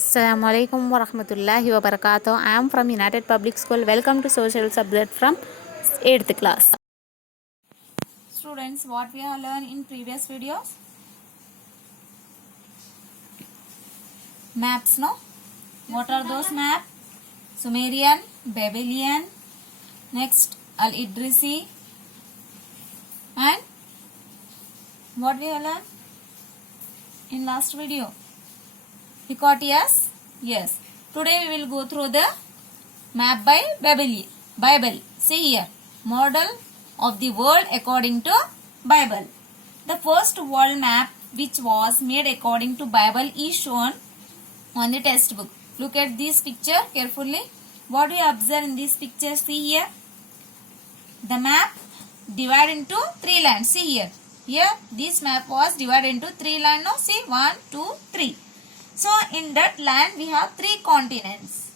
Assalamualaikum warahmatullahi wabarakatuh. I am from United Public School. Welcome to social subject from 8th class. Students, what we have learned in previous videos? Maps, no? What are those maps? Sumerian, Babylonian, next Al-Idrisi, and what we have learned in last video? Hecataeus. Yes. Today we will go through the map by Bible. See here. Model of the world according to Bible. The first world map which was made according to Bible is shown on the textbook. Look at this picture carefully. What we observe in this picture? See here. The map divided into three lands. See here. Here this map was divided into three lands. Now see 1, 2, 3. So in that land we have three continents.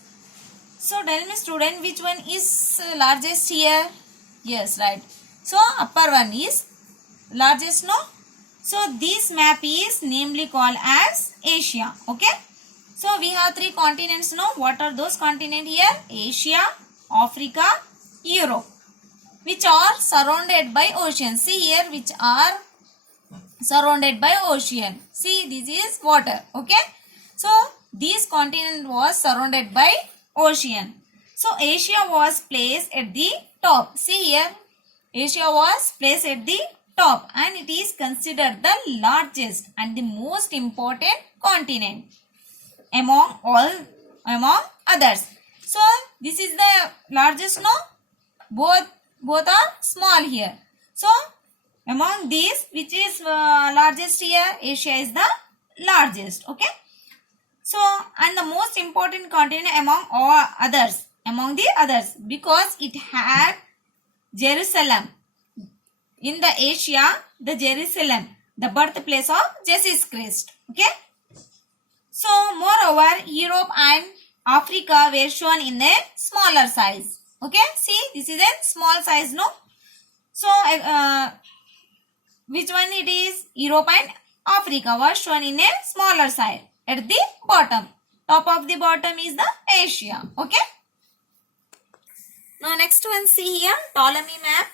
So tell me student, which one is largest here? Yes, right. So upper one is largest, no? So this map is namely called as Asia. Okay. So we have three continents, no? What are those continents here? Asia, Africa, Europe, which are surrounded by ocean. See here, which are surrounded by ocean. See, this is water. Okay. So this continent was surrounded by ocean. So Asia was placed at the top. See here, Asia was placed at the top and it is considered the largest and the most important continent among others. So this is the largest, no? Both are small here. So among these, which is largest here? Asia is the largest. Okay. So, and the most important continent among the others, because it had Jerusalem. In the Asia, the Jerusalem, the birthplace of Jesus Christ. Okay. So, moreover, Europe and Africa were shown in a smaller size. Okay. See, this is a small size, no? So, which one it is? Europe and Africa was shown in a smaller size. At the bottom, top of the bottom is the Asia. Okay. Now next one, see here, Ptolemy map.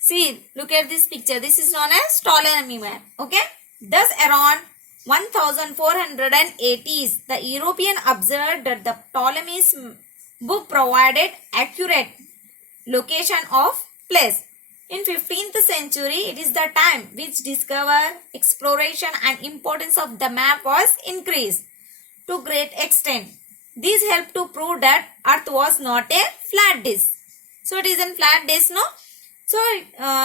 See, look at this picture. This is known as Ptolemy map. Okay. Thus around 1480s, the European observed that the Ptolemy's book provided accurate location of place. In 15th century, it is the time which discovery, exploration and importance of the map was increased to great extent. This helped to prove that Earth was not a flat disk. So it is a flat disk, no? So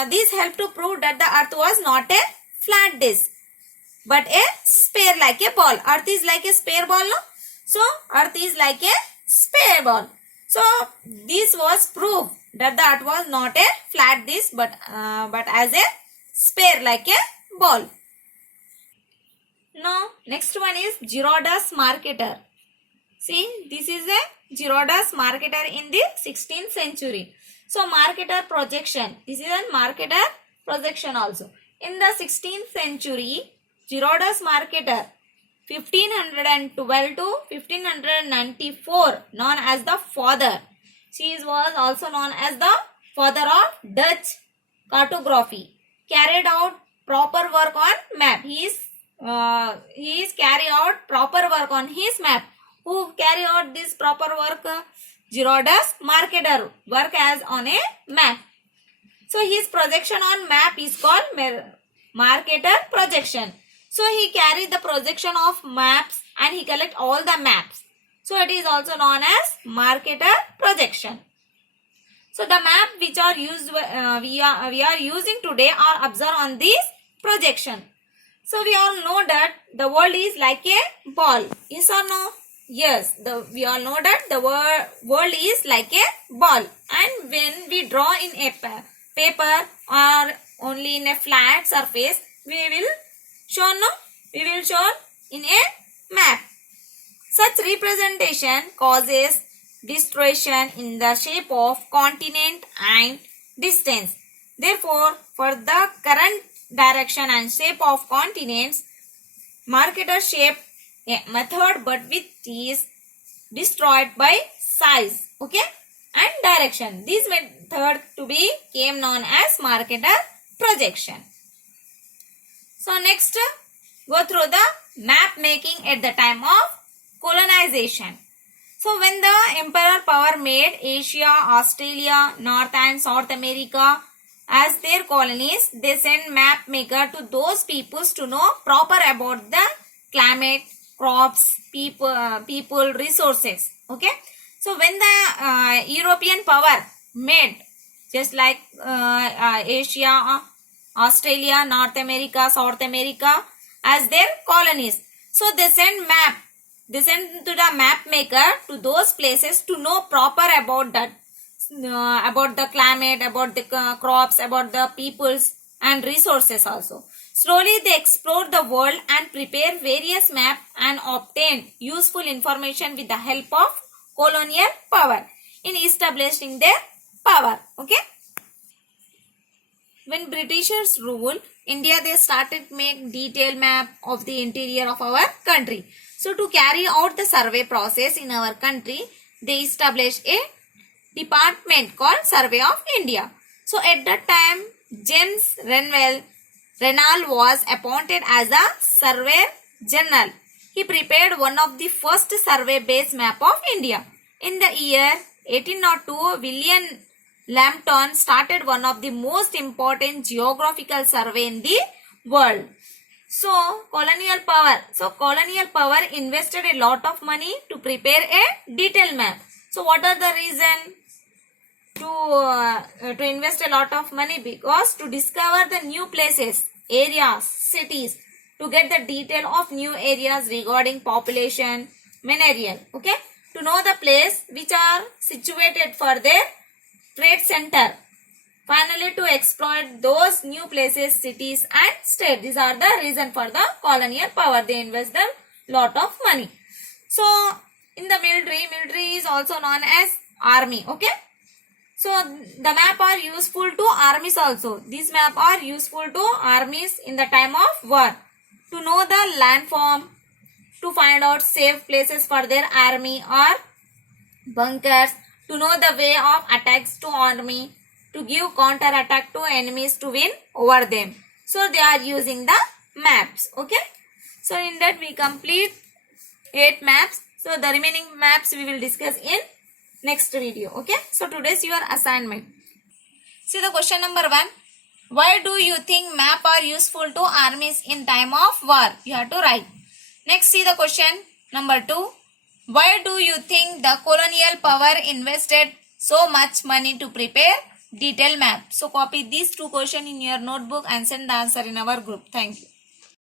this helped to prove that the Earth was not a flat disk, but a sphere like a ball. Earth is like a sphere ball, no? So Earth is like a sphere ball. So this was proof that the Earth was not a flat disk but as a sphere like a ball. Now next one is Girardus Mercator. See, this is a Girardus Mercator in the 16th century. So Mercator projection. This is a Mercator projection also. In the 16th century, Girardus Mercator 1512 to 1594, known as the father. She was also known as the father of Dutch cartography. Carried out proper work on map. He is carry out proper work on his map. Who carry out this proper work? Girardus Mercator work as on a map. So his projection on map is called Mercator projection. So he carried the projection of maps and he collect all the maps. So it is also known as Mercator projection. So the map which are used we are using today are observed on this projection. So we all know that the world is like a ball. Yes or no? Yes. We all know that the world is like a ball. And when we draw in a paper or only in a flat surface, we will show in a map. Such representation causes distortion in the shape of continent and distance. Therefore, for the current direction and shape of continents, Mercator shape a method but which is destroyed by size, okay, and direction. This method to be came known as marketer projection. So next, go through the map making at the time of colonization. So when the emperor power made Asia, Australia, North and South America as their colonies, they sent map maker to those peoples to know proper about the climate, crops, people, resources. Okay. So when the European power made just like Asia, Australia, North America, South America as their colonies, so they send map. They send to the map maker to those places to know proper about that, about the climate, about the crops, about the peoples and resources also. Slowly they explore the world and prepare various maps and obtain useful information with the help of colonial power in establishing their power. Okay. When Britishers ruled India, they started to make detailed map of the interior of our country. So to carry out the survey process in our country, they established a department called Survey of India. So at that time, James Renal was appointed as a Surveyor General. He prepared one of the first survey-based map of India. In the year 1802, William Lambton started one of the most important geographical survey in the world. So colonial power invested a lot of money to prepare a detailed map. So what are the reason to invest a lot of money? Because to discover the new places, areas, cities, to get the detail of new areas regarding population, mineral, okay, to know the place which are situated for their trade center. Finally, to exploit those new places, cities and states. These are the reason for the colonial power. They invest them lot of money. So, in the military is also known as army. Okay. So, the map are useful to armies also. These map are useful to armies in the time of war. To know the landform, to find out safe places for their army or bunkers, to know the way of attacks to army, to give counter attack to enemies to win over them. So they are using the maps. Okay. So in that we complete 8 maps. So the remaining maps we will discuss in next video. Okay. So today's your assignment. See the question number 1. Why do you think map are useful to armies in time of war? You have to write. Next, see the question number 2. Why do you think the colonial power invested so much money to prepare detailed map? So copy these 2 questions in your notebook and send the answer in our group. Thank you.